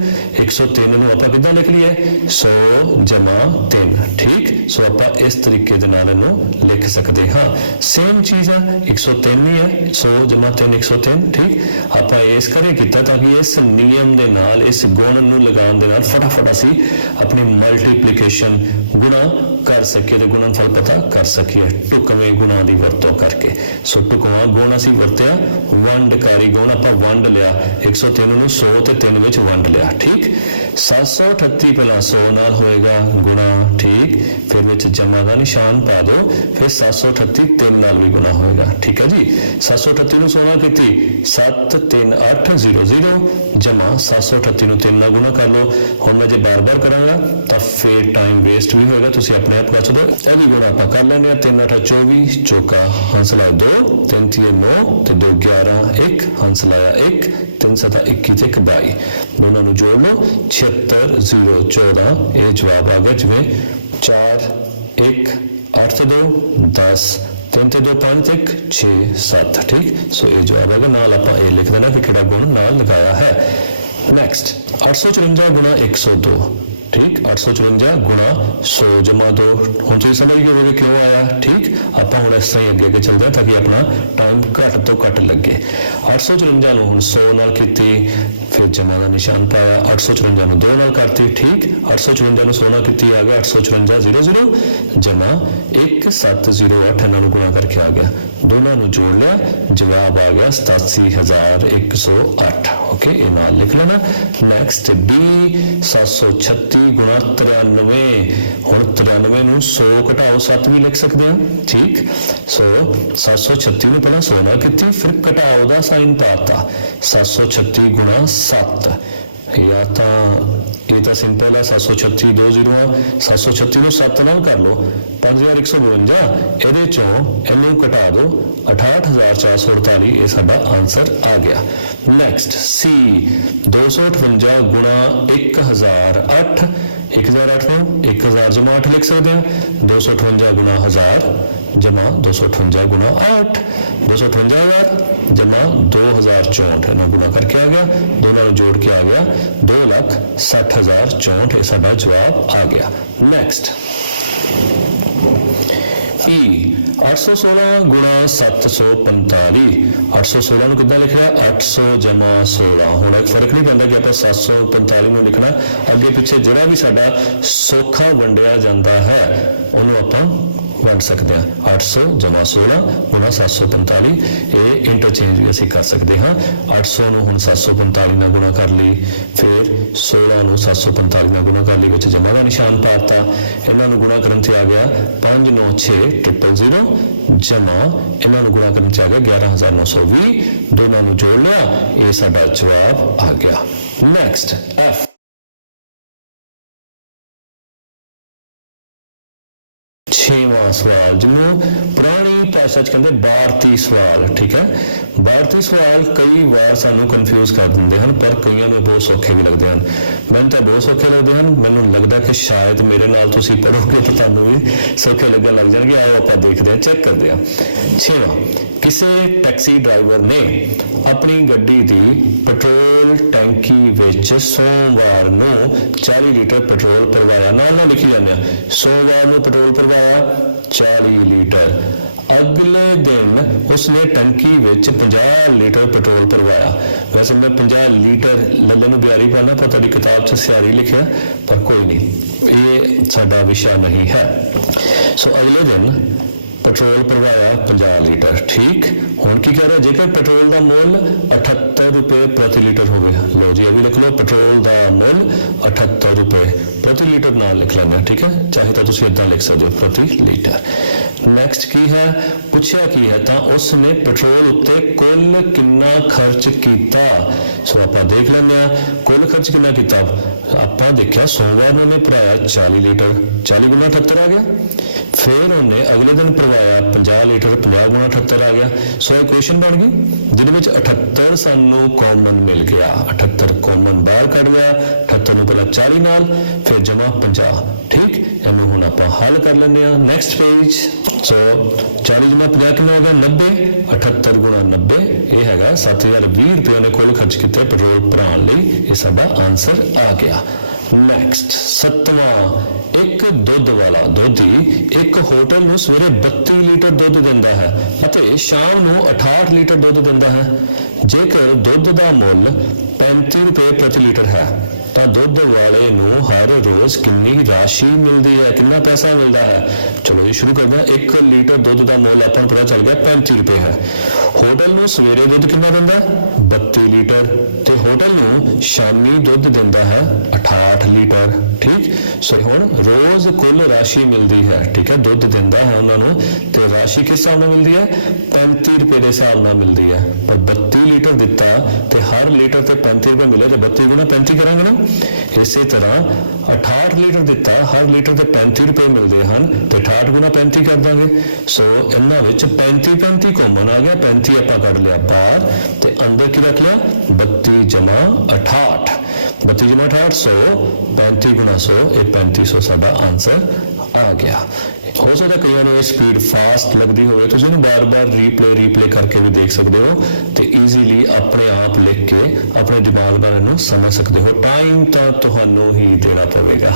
103 ਨੂੰ ਆਪਾਂ ਕਿੱਦਾਂ ਲਿਖ ਲਈਏ 100 ਜਮਾ 3, ਠੀਕ। ਸੋ ਆਪਾਂ ਇਸ ਤਰੀਕੇ ਦੇ ਨਾਲ ਇਹਨੂੰ ਲਿਖ ਸਕਦੇ ਹਾਂ। ਸੇਮ ਚੀਜ਼ ਹੈ, 103 ਹੀ ਹੈ, 100 ਜਮਾ 3 103, ਠੀਕ। ਆਪਾਂ ਇਸ ਕਰੇ ਕੀਤਾ ਤਾਂ ਕਿ ਇਸ ਨਿਯਮ ਦੇ ਨਾਲ, ਇਸ ਗੁਣ ਨੂੰ ਲਗਾਉਣ ਦੇ ਨਾਲ ਫਟਾਫਟ ਅਸੀਂ ਆਪਣੀ ਮਲਟੀਪਲੀਕੇਸ਼ਨ ਗੁਣਾ ਕਰ ਸਕੀਏ ਤੇ ਗੁਣਨਫਲ ਪਤਾ ਕਰ ਸਕੀਏ ਢੁਕਵੇਂ ਗੁਣਾਂ ਦੀ ਵਰਤੋਂ ਕਰਕੇ। ਸੋ ਢੁਕਵਾਂ ਗੁਣ ਅਸੀਂ ਵਰਤਿਆ, ਵੰਡਕਾਰੀ ਗੁਣ ਆਪਾਂ ਵੰਡ ਲਿਆ, 103 ਨੂੰ 100 ਤੇ 3 ਵਿੱਚ ਵੰਡ ਲਿਆ, ਠੀਕ। 738 ਪਹਿਲਾਂ 100 ਨਾਲ ਹੋਏਗਾ ਗੁਣਾ, ਠੀਕ, ਫਿਰ ਵਿੱਚ ਜਮਾ ਦਾ ਨਿਸ਼ਾਨ ਪਾ ਦਿਓ, ਫਿਰ 738 3 ਨਾਲ ਵੀ ਗੁਣਾ ਹੋਏਗਾ, ਠੀਕ ਹੈ ਜੀ। 738 ਨੂੰ 100 ਨਾਲ ਕੀਤੀ 73800 ਜਮਾ 738 ਨੂੰ 3 ਨਾਲ ਗੁਣਾ ਕਰ ਲਓ। ਹੁਣ ਮੈਂ ਜੇ ਬਾਰ-ਬਾਰ ਕਰਾਂਗਾ ਤਾਂ ਫਿਰ ਟਾਈਮ ਵੇਸਟ ਵੀ ਹੋਏਗਾ, ਤੁਸੀਂ ਆਪਣੇ ਆਪ ਕਰ ਸਕਦੇ ਹੋ। ਇਹ ਵੀ ਗੁਣਾ ਆਪਾਂ ਕਰ ਲੈਂਦੇ ਹਾਂ। 3 8 24, ਚੌਕਾ ਹੰਸ ਲਾਇਆ 2, 3 3 9 ਤੇ 2 11, 1 ਹੰਸ ਲਾਇਆ 1, 3 7 21 ਤੇ 1 22, ਦੋਨਾਂ ਨੂੰ ਜੋੜ ਲਓ 76 0 14। ਇਹ ਜਵਾਬ ਆ ਗਿਆ ਜਿਵੇਂ 4 1 8 ਤੇ 2 10, 3 ਤੇ 2 5 ਤੇ 1 6 7, ਠੀਕ। ਸੋ ਇਹ ਜਵਾਬ ਆ ਗਿਆ। ਨਾਲ ਆਪਾਂ ਇਹ ਲਿਖ ਦੇਣਾ ਕਿ ਕਿਹੜਾ ਗੁਣ ਨਾਲ ਲਗਾਇਆ ਹੈ। ਨੈਕਸਟ 854 ਗੁਣਾ 102, ठीक, 854 ਗੁਣਾ 100 ਜਮਾ 2। ਹੁਣ ਤੁਸੀਂ ਸਮਝ ਗਏ ਹੋਗੇ ਕਿਉਂ ਆਇਆ, ਠੀਕ। ਆਪਾਂ ਹੁਣ ਇਸ ਤਰ੍ਹਾਂ ਅੱਗੇ ਚੱਲਦੇ ਹਾਂ ਤਾਂ ਕਿ ਆਪਣਾ ਟਾਈਮ ਘੱਟ ਤੋਂ ਘੱਟ ਲੱਗੇ। 854 ਨੂੰ ਹੁਣ 100 ਨਾਲ ਕੀਤੀ, ਫਿਰ ਜਮਾ ਦਾ ਨਿਸ਼ਾਨ ਪਾਇਆ, 854 ਨੂੰ 2 ਨਾਲ ਕਰਤੀ, ਠੀਕ। 854 ਨੂੰ 100 ਨਾਲ ਕੀਤੀ, ਆ ਗਿਆ 854 00 ਜਮਾ 1708, ਇਹਨਾਂ ਨੂੰ ਗੁਣਾ ਕਰਕੇ ਆ ਗਿਆ, ਦੋਨਾਂ ਨੂੰ ਜੋੜ ਲਿਆ, ਜਵਾਬ ਆ ਗਿਆ 87108। ਓਕੇ, ਇਹ ਨਾਲ ਲਿਖ ਲੈਣਾ। ਨੈਕਸਟ B 736 ਗੁਣਾ 93, ਹੁਣ 93 ਨੂੰ 100 ਘਟਾਓ 7 ਵੀ ਲਿਖ ਸਕਦੇ ਹਾਂ, ਠੀਕ। ਸੋ 736 ਨੂੰ ਪਹਿਲਾਂ 100 ਨਾਲ ਕੀਤੀ, ਫਿਰ ਘਟਾਓ ਦਾ ਸਾਈਨ ਪਾਤਾ, 736 ਗੁਣਾ 7, ਜਾਂ ਤਾਂ ਇਹ ਤਾਂ ਸਿੰਪਲ ਹੈ 736 2 0, 736 ਨੂੰ 7 ਨਾਲ ਕਰ ਲਓ 5152, ਇਹਦੇ ਚੋਂ ਇਹਨੂੰ ਘਟਾ ਦਿਓ 68448, ਇਹ ਸਾਡਾ ਆਨਸਰ ਆ ਗਿਆ। ਨੈਕਸਟ C 258 ਗੁਣਾ 1008, 1008 ਨੂੰ 1000 ਜਮਾ 8 ਲਿਖ ਸਕਦੇ ਹਾਂ, 258 ਗੁਣਾ 1000 ਜਮਾ 258 ਗੁਣਾ 8, 258,000 ਜਮਾ 2064, ਇਹਨੂੰ ਗੁਣਾ ਕਰਕੇ ਆ ਗਿਆ, ਦੋਨਾਂ ਨੂੰ ਜੋੜ ਕੇ ਆ ਗਿਆ 2,60,064, ਇਹ ਸਾਡਾ ਜਵਾਬ ਆ ਗਿਆ। ਨੈਕਸਟ E 816 ਗੁਣਾ 745, 816 ਨੂੰ ਕਿੱਦਾਂ ਲਿਖਣਾ 800 ਜਮਾ 16। ਹੁਣ ਇੱਕ ਫਰਕ ਨਹੀਂ ਪੈਂਦਾ ਕਿ ਆਪਾਂ 745 ਨੂੰ ਲਿਖਣਾ, ਅੱਗੇ ਪਿੱਛੇ ਜਿਹੜਾ ਵੀ ਸਾਡਾ ਸੌਖਾ ਵੰਡਿਆ ਜਾਂਦਾ ਹੈ ਉਹਨੂੰ ਆਪਾਂ ਵੰਡ ਸਕਦੇ ਹਾਂ। 800 ਜਮਾ 16 ਗੁਣਾ 745, ਇਹ ਇੰਟਰਚੇਂਜ ਵੀ ਅਸੀਂ ਕਰ ਸਕਦੇ ਹਾਂ। 800 ਨੂੰ ਹੁਣ 745 ਨਾਲ ਗੁਣਾ ਕਰ ਲਈ, ਫਿਰ 16 ਨੂੰ 745 ਨਾਲ ਗੁਣਾ ਕਰ ਲਈ, ਵਿੱਚ ਜਮਾ ਦਾ ਨਿਸ਼ਾਨ ਪਾਤਾ, ਇਹਨਾਂ ਨੂੰ ਗੁਣਾ ਕਰਨ ਤੇ ਆ ਗਿਆ 596000 ਜਮਾ, ਇਹਨਾਂ ਨੂੰ ਗੁਣਾ ਕਰਨ ਤੇ ਆ ਗਿਆ 11920, ਦੋਨਾਂ ਨੂੰ ਜੋੜ ਲਿਆ, ਇਹ ਸਾਡਾ ਜਵਾਬ ਆ ਗਿਆ। ਨੈਕਸਟ F 6ਵਾਂ ਸਵਾਲ, ਜਿਹਨੂੰ ਪੁਰਾਣੀ ਭਾਸ਼ਾ 'ਚ ਕਹਿੰਦੇ ਭਾਰਤੀ ਸਵਾਲ, ਠੀਕ ਹੈ। ਭਾਰਤੀ ਸਵਾਲ ਕਈ ਵਾਰ ਸਾਨੂੰ ਕਨਫਿਊਜ਼ ਕਰ ਦਿੰਦੇ ਹਨ, ਪਰ ਕਈਆਂ ਨੂੰ ਬਹੁਤ ਸੌਖੇ ਵੀ ਲੱਗਦੇ ਹਨ। ਮੈਨੂੰ ਤਾਂ ਬਹੁਤ ਸੌਖੇ ਲੱਗਦੇ ਹਨ, ਮੈਨੂੰ ਲੱਗਦਾ ਕਿ ਸ਼ਾਇਦ ਮੇਰੇ ਨਾਲ ਤੁਸੀਂ ਪੜ੍ਹੋਗੇ ਤਾਂ ਤੁਹਾਨੂੰ ਵੀ ਸੌਖੇ ਲੱਗਣ ਲੱਗ ਜਾਣਗੇ। ਆਓ ਆਪਾਂ ਦੇਖਦੇ ਹਾਂ, ਚੈੱਕ ਕਰਦੇ ਹਾਂ। 6ਵਾਂ, ਕਿਸੇ ਟੈਕਸੀ ਡਰਾਈਵਰ ਨੇ ਆਪਣੀ ਗੱਡੀ ਦੀ ਪੈਟਰੋਲ ਟੈਂਕੀ ਵਿੱਚ ਸੋਮਵਾਰ ਨੂੰ 40 ਲੀਟਰ ਪੈਟਰੋਲ ਭਰਵਾਇਆ, ਨਾਲ ਲਿਖੀ ਜਾਂਦੇ ਆ, ਸੋਮਵਾਰ ਨੂੰ ਪੈਟਰੋਲ ਭਰਵਾਇਆ 40 ਲੀਟਰ, ਅਗਲੇ ਦਿਨ ਉਸਨੇ ਟੰਕੀ ਵਿੱਚ 50 ਲੀਟਰ ਪੈਟਰੋਲ ਭਰਵਾਇਆ। वैसे मैं 50 लीटर लल्ले नूं बिहारी पाना पर तुहाडी किताब 'च सियारी लिखिया, पर कोई नहीं, ये साडा विषय नहीं है। सो अगले दिन पेट्रोल भरवाया 50 लीटर, ठीक। हुण की कह रहा, जेकर पेट्रोल का मुल 78 रुपए प्रति लीटर हो गया, लो जी ये भी लिख लो, पेट्रोल का मुल 78 रुपए प्रति लीटर ना लिख लेना, ठीक है, चाहे तो तुम इदा लिख सकते हो प्रति लीटर। नैक्सट की है, पूछया की है, तो उसने पेट्रोल उत्ते कुल कितना खर्च किया। सो आप देख लें कुल खर्च कितना किया, आप देखा सोमवार ने भराया 40 लीटर, 40 गुना 78 आ गया। फिर उन्हें अगले दिन भरवाया 50 लीटर, 50 गुना 78 आ गया। सो इक्वेशन बन गई जिहदे 78 सानू कॉमन मिल गया, 78 कॉमन बाहर कढ़ गया, 78 नूं पहला 40 नाल फिर जमा 50, ठीक। इनू हुण आपां हल कर लेंगे। Next page. सो 40 जमा 50 कितना हो गया 90, 78 गुणा 90 ये है 7020 रुपये ने कुल खर्च किए पेट्रोल भराने लई, ये साडा आंसर आ गया। नैक्सट 7वां, एक दुध वाला दोधी एक होटल नूं सवेरे 32 लीटर दुध दिंदा है अते शाम नूं 68 लीटर दुध दिंदा है। जेकर दुध का मुल 35 रुपए प्रति लीटर है तो दुध वाले नूं हर रोज कितनी राशि मिलती है, कितना पैसा मिलता है। चलो जी शुरू करते हैं। 1 लीटर दुध का मुल अपन पता चल गया 35 रुपए है। होटल नूं सवेरे दुध कितना दिंदा है 32 लीटर, ते होटल नूं शामी दुध दिंदा है 68 लीटर, ठीक। सो हुण रोज कुल राशि मिलती है, ठीक है, दुध दिंदा है उन्होंने, तो राशि किस हिसाब नाल मिलती है 35 रुपए के हिसाब नाल मिलती है। पर 32 लीटर दिता तो हर लीटर से 35 रुपए मिले, जो 32 गुणा 35 करांगे ना, इस तरह 68 लीटर दिता हर लीटर से 35 रुपए मिलते हैं, तो 68 गुणा 35 कर देंगे। सो इन्हां विच 35 कॉमन आ गया, 35 आपां कढ लिया बाहर, तो अंदर की रख लिया 32 जमा 68, 32 जमा 68 100, 35 गुणा 100 ये 3500 साडा आंसर आ गया। हो सकता कई बार स्पीड फास्ट लगती हो तो बार बार रीप्ले करके भी देख सकते हो, तो ईजीली अपने आप लिख के अपने दिमाग नाल इहनूं समझ सकते हो। टाइम तो तुहानू ही देना पवेगा।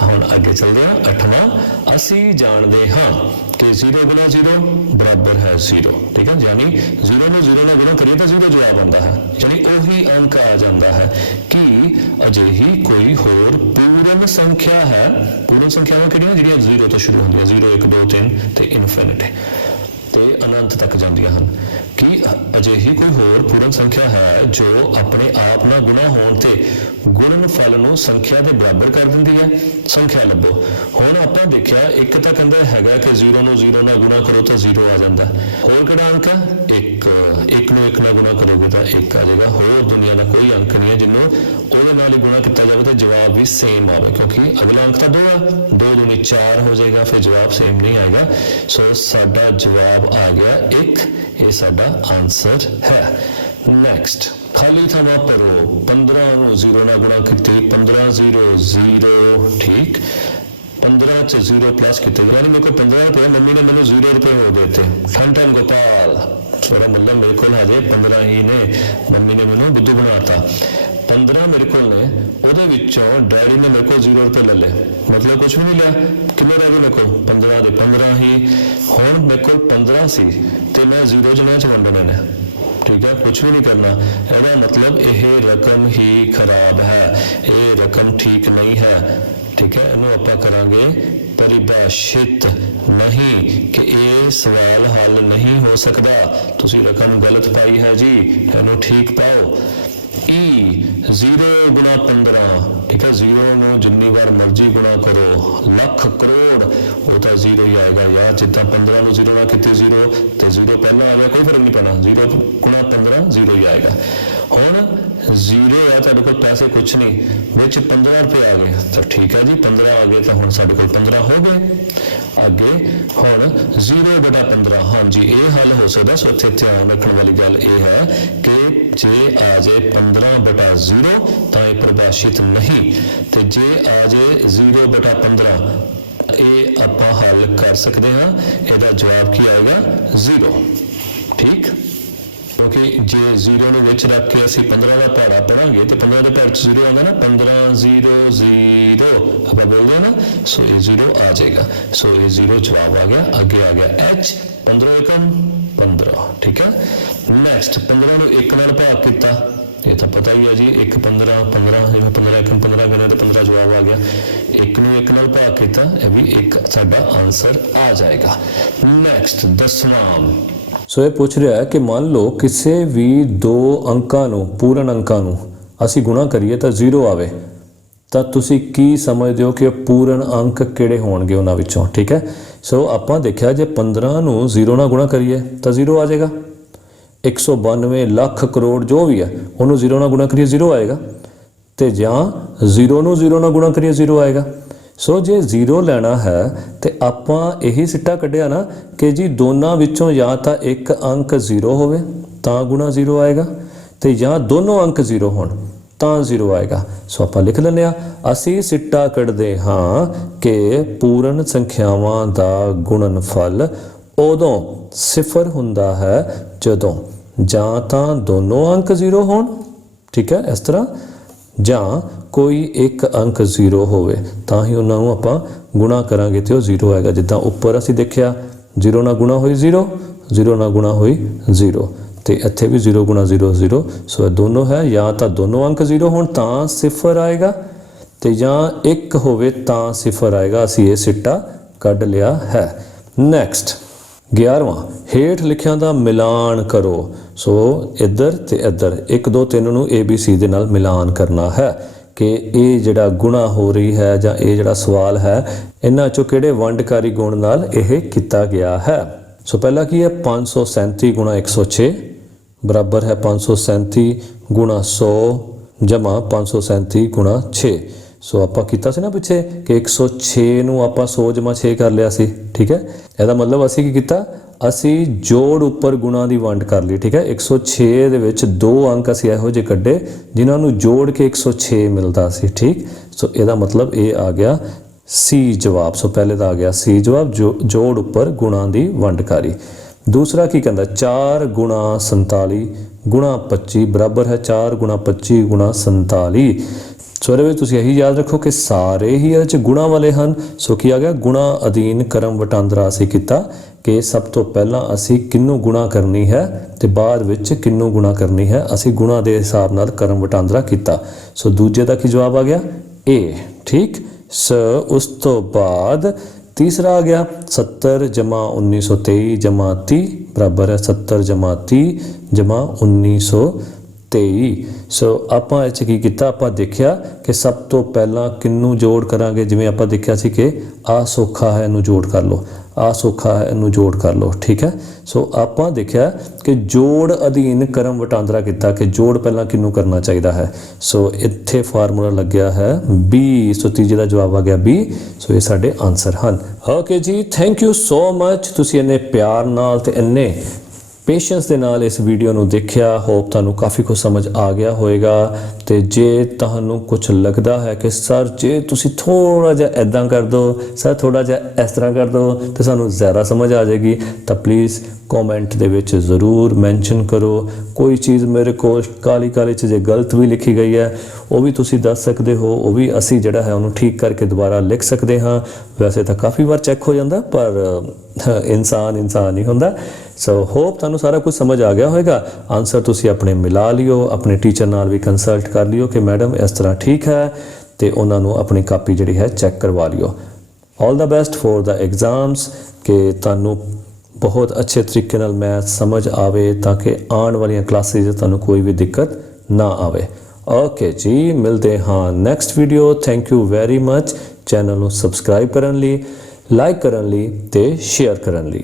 हुण अगे चलते हैं। 8वां, असीं जाणदे हां कि 0 गुणा 0 बराबर है 0, ठीक है, यानी 0 नूं 0 नाल गुणा करिए तो 0 जवाब आता है, यानी उही अंक आ जाता है कि अजिही कोई होर पूर्ण संख्या है। पूर्ण संख्यावां किहड़ियां जिहड़ियां 0 तो शुरू होंदियां, 0 1 2 3 ते इनफिनिटी ते अनंत तक जांदियां हन, कि अजिही कोई होर पूर्ण संख्या है जो अपने आप नाल गुणा होण ते गुणनफल नूं संख्या दे बराबर कर दिंदी है। संख्या लभो। हुण आपां देखिया एक तां कहंदा हैगा कि 0 नूं 0 नाल गुणा करो तो 0 आ जांदा, होर किहड़ा अंक है 1, 1 नूं 1 नाल गुणा करोगे तो 1 आ जाएगा। होर दुनिया का कोई अंक नहीं है जिन्हों ਉਹਦੇ ਨਾਲ ही गुणा किया जाए तो जवाब भी सेम आवे, क्योंकि अगला अंक तो 2 है, 2 दूनी 4 हो जाएगा, फिर जवाब सेम नहीं आएगा। सो साडा जवाब आ गया 1, ये साडा आंसर है। नैक्सट, खाली थमा भरो। 15 नूं 0 नाल गुणा कीती, 15 0 0, ठीक। 15 च 0 प्लस किते, यानी मेरे को 15 रुपये, मम्मी ने मैंने 0 रुपये हो देते। ठन ठन गोपाल, थोड़ा मतलब मेरे को हजे 15 ही ने, मम्मी ने मैंने बुद्धू बनाता। 15 मेरे को ने, ਉਹਦੇ ਵਿੱਚੋਂ डैडी ने मेरे को 0 रुपये ले ले, मतलब कुछ भी नहीं लिया। कितने रह गए मेरे को 15 ਦੇ 15 ही। हुण मेरे को 15 सी ते मैं 0 जिन्हें च वंडने ने, ठीक है, कुछ भी नहीं करना। ਇਹਦਾ मतलब यह रकम ही खराब है, ये रकम ठीक नहीं है, ठीक है। इन्हों आपां करांगे परिभाषित नहीं कि ये सवाल हल नहीं हो सकता, तुसी रकम गलत पाई है जी, इन्हों ठीक पाओ। 0 गुणा 15, ठीक है, 0 नूं जिन्नी बार मर्जी गुणा करो, लख करोड़ वो तो 0 ही आएगा यार। जिदा 15 नूं 0 ना किते 0 तो 0 पहला आ गया, कोई फर्क नहीं पैना, 0 गुणा 15 0 ही आएगा। हुण 0 है तुहाडे कोल पैसे कुछ नहीं, विच 15 रुपये आ गए तो ठीक है जी, 15 आ गए तो हुण साडे कोल 15 हो गए। अगे हुण 0 बटा 15, हाँ जी ये हल हो सकता। सो इत्थे ध्यान रखने वाली गल ये है कि जे आ जाए 15 बटा 0 तो यह परिभाषित नहीं, तो जे आ जाए 0 बटा 15 ये आपां हल कर सकते हैं। इसका जवाब की आएगा 0, ठीक, क्योंकि जे 0 नूं विच रख के असीं 15 का पहाड़ा पढ़ांगे तो 15 के पहाड़ 0 आंदा ना, 15 0 0 आप बोलते हैं ना, सो ये 0 आ जाएगा। सो ये 0 जवाब आ गया। अगे आ गया H, 15 एकम 15, ठीक है। नैक्सट 15 नूं 1 नाल भाग किया ਤਾਂ ਪਤਾ ਹੀ ਹੈ ਜੀ, 1 15 15 ਜਿਵੇਂ 15 1 15 ਗਿਣਿਆ ਤਾਂ 15 ਜਵਾਬ ਆ ਗਿਆ। 1 ਨੂੰ 1 ਨਾਲ ਭਾਗ ਕੀਤਾ, ਇਹ ਵੀ 1 ਸਾਡਾ ਆਨਸਰ ਆ ਜਾਏਗਾ। ਨੈਕਸਟ 10ਵਾਂ। ਸੋ ਇਹ ਪੁੱਛ ਰਿਹਾ ਹੈ ਕਿ ਮੰਨ ਲਓ ਕਿਸੇ ਵੀ 2 ਅੰਕਾਂ ਨੂੰ, ਪੂਰਨ ਅੰਕਾਂ ਨੂੰ ਅਸੀਂ ਗੁਣਾ ਕਰੀਏ ਤਾਂ 0 ਆਵੇ, ਤਾਂ ਤੁਸੀਂ ਕੀ ਸਮਝਦੇ ਹੋ ਕਿ ਪੂਰਨ ਅੰਕ ਕਿਹੜੇ ਹੋਣਗੇ ਉਹਨਾਂ ਵਿੱਚੋਂ? ਠੀਕ ਹੈ, ਸੋ ਆਪਾਂ ਦੇਖਿਆ ਜੇ 15 ਨੂੰ 0 ਨਾਲ ਗੁਣਾ ਕਰੀਏ ਤਾਂ 0 ਆ ਜਾਏਗਾ। 192 ਲੱਖ ਕਰੋੜ ਜੋ ਵੀ ਹੈ ਉਹਨੂੰ 0 ਨਾਲ ਗੁਣਾ ਕਰੀਏ 0 ਆਏਗਾ, ਤੇ ਜਾਂ 0 ਨੂੰ 0 ਨਾਲ ਗੁਣਾ ਕਰੀਏ 0 ਆਏਗਾ। ਸੋ ਜੇ 0 ਲੈਣਾ ਹੈ ਤੇ ਆਪਾਂ ਇਹੀ ਸਿੱਟਾ ਕੱਢਿਆ ਨਾ ਕਿ ਜੀ ਦੋਨਾਂ ਵਿੱਚੋਂ ਜਾਂ ਤਾਂ ਇੱਕ ਅੰਕ 0 ਹੋਵੇ ਤਾਂ ਗੁਣਾ 0 ਆਏਗਾ, ਤੇ ਜਾਂ ਦੋਨੋਂ ਅੰਕ 0 ਹੋਣ ਤਾਂ 0 ਆਏਗਾ। ਸੋ ਆਪਾਂ ਲਿਖ ਲੈਂਦੇ ਹਾਂ, ਅਸੀਂ ਸਿੱਟਾ ਕੱਢਦੇ ਹਾਂ ਕਿ ਪੂਰਨ ਸੰਖਿਆਵਾਂ ਦਾ ਗੁਣਨਫਲ ਉਦੋਂ 0 ਹੁੰਦਾ ਹੈ ਜਦੋਂ ਜਾਂ ਤਾਂ ਦੋਨੋਂ ਅੰਕ 0 ਹੋਣ, ਠੀਕ ਹੈ ਇਸ ਤਰ੍ਹਾਂ, ਜਾਂ ਕੋਈ ਇੱਕ ਅੰਕ 0 ਹੋਵੇ ਤਾਂ ਹੀ ਉਹਨਾਂ ਨੂੰ ਆਪਾਂ ਗੁਣਾ ਕਰਾਂਗੇ ਤੇ ਉਹ 0 ਆਏਗਾ। ਜਿੱਦਾਂ ਉੱਪਰ ਅਸੀਂ ਦੇਖਿਆ 0 ਨਾਲ ਗੁਣਾ ਹੋਈ 0, 0 ਨਾਲ ਗੁਣਾ ਹੋਈ 0, ਤੇ ਇੱਥੇ ਵੀ 0 ਗੁਣਾ 0 0। ਸੋ ਇਹ ਦੋਨੋਂ ਹੈ, ਜਾਂ ਤਾਂ ਦੋਨੋਂ ਅੰਕ 0 ਹੋਣ ਤਾਂ 0 ਆਏਗਾ, ਤੇ ਜਾਂ ਇੱਕ ਹੋਵੇ ਤਾਂ 0 ਆਏਗਾ। ਅਸੀਂ ਇਹ ਸਿੱਟਾ ਕੱਢ ਲਿਆ ਹੈ। ਨੈਕਸਟ 11ਵਾਂ, ਹੇਠ ਲਿਖਿਆਂ ਦਾ ਮਿਲਾਨ ਕਰੋ। ਸੋ ਇੱਧਰ ਤੇ ਇੱਧਰ 1 2 3 ਨੂੰ ABC ਦੇ ਨਾਲ ਮਿਲਾਨ ਕਰਨਾ ਹੈ ਕਿ ਇਹ ਜਿਹੜਾ ਗੁਣਾ ਹੋ ਰਹੀ ਹੈ ਜਾਂ ਇਹ ਜਿਹੜਾ ਸਵਾਲ ਹੈ ਇਹਨਾਂ ਚੋਂ ਕਿਹੜੇ ਵੰਡਕਾਰੀ ਗੁਣ ਨਾਲ ਇਹ ਕੀਤਾ ਗਿਆ ਹੈ। ਸੋ ਪਹਿਲਾ ਕੀ ਹੈ, 537 ਗੁਣਾ 106 ਬਰਾਬਰ ਹੈ 537 ਗੁਣਾ 100 ਜਮਾ 537 ਗੁਣਾ 6। ਸੋ ਆਪਾਂ ਕੀਤਾ ਸੀ ਨਾ ਪਿੱਛੇ ਕਿ 106 ਨੂੰ ਆਪਾਂ 100 ਜਮਾ 6 ਕਰ ਲਿਆ ਸੀ, ਠੀਕ ਹੈ। ਇਹਦਾ ਮਤਲਬ ਅਸੀਂ ਕੀ ਕੀਤਾ, ਅਸੀਂ ਜੋੜ ਉੱਪਰ ਗੁਣਾ ਦੀ ਵੰਡ ਕਰ ਲਈ, ਠੀਕ ਹੈ। 106 ਦੇ ਵਿੱਚ 2 ਅੰਕ ਅਸੀਂ ਇਹੋ ਜਿਹੇ ਕੱਢੇ ਜਿਨ੍ਹਾਂ ਨੂੰ ਜੋੜ ਕੇ 106 ਮਿਲਦਾ ਸੀ, ਠੀਕ। ਸੋ ਇਹਦਾ ਮਤਲਬ ਇਹ ਆ ਗਿਆ ਸੀ ਜਵਾਬ। ਸੋ ਪਹਿਲੇ ਦਾ ਆ ਗਿਆ ਸੀ ਜਵਾਬ, ਜੋੜ ਉੱਪਰ ਗੁਣਾ ਦੀ ਵੰਡਕਾਰੀ। ਦੂਸਰਾ ਕੀ ਕਹਿੰਦਾ, 4 ਗੁਣਾ 47 ਗੁਣਾ 25 ਬਰਾਬਰ ਹੈ 4 ਗੁਣਾ 25 ਗੁਣਾ 47। ਸੋ ਇਹਦੇ ਵਿੱਚ ਤੁਸੀਂ ਇਹੀ ਯਾਦ ਰੱਖੋ ਕਿ ਸਾਰੇ ਹੀ ਇਹਦੇ 'ਚ ਗੁਣਾ ਵਾਲੇ ਹਨ। ਸੋ ਕੀ ਆ ਗਿਆ, ਗੁਣਾ ਅਧੀਨ ਕਰਮ ਵਟਾਂਦਰਾ ਅਸੀਂ ਕੀਤਾ ਕਿ ਸਭ ਤੋਂ ਪਹਿਲਾਂ ਅਸੀਂ ਕਿਹਨੂੰ ਗੁਣਾ ਕਰਨੀ ਹੈ ਤੇ ਬਾਅਦ ਵਿੱਚ ਕਿਹਨੂੰ ਗੁਣਾ ਕਰਨੀ ਹੈ, ਅਸੀਂ ਗੁਣਾ ਦੇ ਹਿਸਾਬ ਨਾਲ ਕਰਮ ਵਟਾਂਦਰਾ ਕੀਤਾ। ਸੋ ਦੂਜੇ ਦਾ ਕੀ ਜਵਾਬ ਆ ਗਿਆ, A, ਠੀਕ। ਸੋ ਉਸ ਤੋਂ ਬਾਅਦ ਤੀਸਰਾ ਆ ਗਿਆ 70 ਜਮਾ 1923 ਜਮਾ 30 ਬਰਾਬਰ ਹੈ 70 ਜਮਾ 30 ਜਮਾ 1923। ਸੋ ਆਪਾਂ ਇਹ 'ਚ ਕੀ ਕੀਤਾ, ਆਪਾਂ ਦੇਖਿਆ ਕਿ ਸਭ ਤੋਂ ਪਹਿਲਾਂ ਕਿਹਨੂੰ ਜੋੜ ਕਰਾਂਗੇ। ਜਿਵੇਂ ਆਪਾਂ ਦੇਖਿਆ ਸੀ ਕਿ ਆ ਸੌਖਾ ਹੈ ਇਹਨੂੰ ਜੋੜ ਕਰ ਲਓ, ਆ ਸੌਖਾ ਹੈ ਇਹਨੂੰ ਜੋੜ ਕਰ ਲਓ, ਠੀਕ ਹੈ। ਸੋ ਆਪਾਂ ਦੇਖਿਆ ਕਿ ਜੋੜ ਅਧੀਨ ਕਰਮ ਵਟਾਂਦਰਾ ਕੀਤਾ ਕਿ ਜੋੜ ਪਹਿਲਾਂ ਕਿਹਨੂੰ ਕਰਨਾ ਚਾਹੀਦਾ ਹੈ। ਸੋ ਇੱਥੇ ਫਾਰਮੂਲਾ ਲੱਗਿਆ ਹੈ B। ਸੋ ਤੀਜੇ ਦਾ ਜਵਾਬ ਆ ਗਿਆ B। ਸੋ ਇਹ ਸਾਡੇ ਆਨਸਰ ਹਨ। ਓਕੇ ਜੀ, ਥੈਂਕ ਯੂ ਸੋ ਮਚ। ਤੁਸੀਂ ਇੰਨੇ ਪਿਆਰ ਨਾਲ ਤੇ ਇੰਨੇ ਪੇਸ਼ੈਂਸ ਦੇ ਨਾਲ ਇਸ ਵੀਡੀਓ ਨੂੰ ਦੇਖਿਆ। ਹੋਪ ਤੁਹਾਨੂੰ ਕਾਫੀ ਕੁਝ ਸਮਝ ਆ ਗਿਆ ਹੋਵੇਗਾ। ਤੇ ਜੇ ਤੁਹਾਨੂੰ ਕੁਝ ਲੱਗਦਾ ਹੈ ਕਿ ਸਰ ਜੇ ਤੁਸੀਂ ਥੋੜਾ ਜਿਹਾ ਐਦਾਂ ਕਰ ਦਿਓ, ਸਰ ਥੋੜਾ ਜਿਹਾ ਇਸ ਤਰ੍ਹਾਂ ਕਰ ਦਿਓ ਤੇ ਸਾਨੂੰ ਜ਼ਿਆਦਾ ਸਮਝ ਆ ਜਾਏਗੀ, ਤਾਂ ਪਲੀਜ਼ ਕਮੈਂਟ ਦੇ ਵਿੱਚ ਜ਼ਰੂਰ ਮੈਂਸ਼ਨ ਕਰੋ। ਕੋਈ ਚੀਜ਼ ਮੇਰੇ ਕੋਲ ਕਾਲੀ ਕਾਲੀ 'ਚ ਜੇ ਗਲਤ ਵੀ ਲਿਖੀ ਗਈ ਹੈ ਉਹ ਵੀ ਤੁਸੀਂ ਦੱਸ ਸਕਦੇ ਹੋ, ਉਹ ਵੀ ਅਸੀਂ ਜਿਹੜਾ ਹੈ ਉਹਨੂੰ ਠੀਕ ਕਰਕੇ ਦੁਬਾਰਾ ਲਿਖ ਸਕਦੇ ਹਾਂ। ਵੈਸੇ ਤਾਂ ਕਾਫੀ ਵਾਰ ਚੈੱਕ ਹੋ ਜਾਂਦਾ, ਪਰ ਇਨਸਾਨ ਹੀ ਹੁੰਦਾ। ਸੋ ਹੋਪ ਤੁਹਾਨੂੰ ਸਾਰਾ ਕੁਝ ਸਮਝ ਆ ਗਿਆ ਹੋਵੇਗਾ। ਆਨਸਰ ਤੁਸੀਂ ਆਪਣੇ ਮਿਲਾ ਲਿਓ, ਆਪਣੇ ਟੀਚਰ ਨਾਲ ਵੀ ਕੰਸਲਟ ਕਰ ਲਿਓ ਕਿ ਮੈਡਮ ਇਸ ਤਰ੍ਹਾਂ ਠੀਕ ਹੈ, ਤੇ ਉਹਨਾਂ ਨੂੰ ਆਪਣੀ ਕਾਪੀ ਜਿਹੜੀ ਹੈ ਚੈੱਕ ਕਰਵਾ ਲਿਓ। ਆਲ ਦਾ ਬੈਸਟ ਫॉर ਦਾ ਐਗਜ਼ਾਮਸ, ਕਿ ਤੁਹਾਨੂੰ ਬਹੁਤ ਅੱਛੇ ਤਰੀਕੇ ਨਾਲ ਮੈਥ ਸਮਝ ਆਵੇ ਤਾਂ ਕਿ ਆਉਣ ਵਾਲੀਆਂ ਕਲਾਸਿਸ 'ਚ ਤੁਹਾਨੂੰ ਕੋਈ ਵੀ ਦਿੱਕਤ ਨਾ ਆਵੇ। ਓਕੇ ਜੀ, ਮਿਲਦੇ ਹਾਂ next video. Thank you very much. Channel ਨੂੰ ਸਬਸਕ੍ਰਾਈਬ ਕਰਨ ਲਈ, ਲਾਈਕ ਕਰਨ ਲਈ ਤੇ ਸ਼ੇਅਰ ਕਰਨ ਲਈ।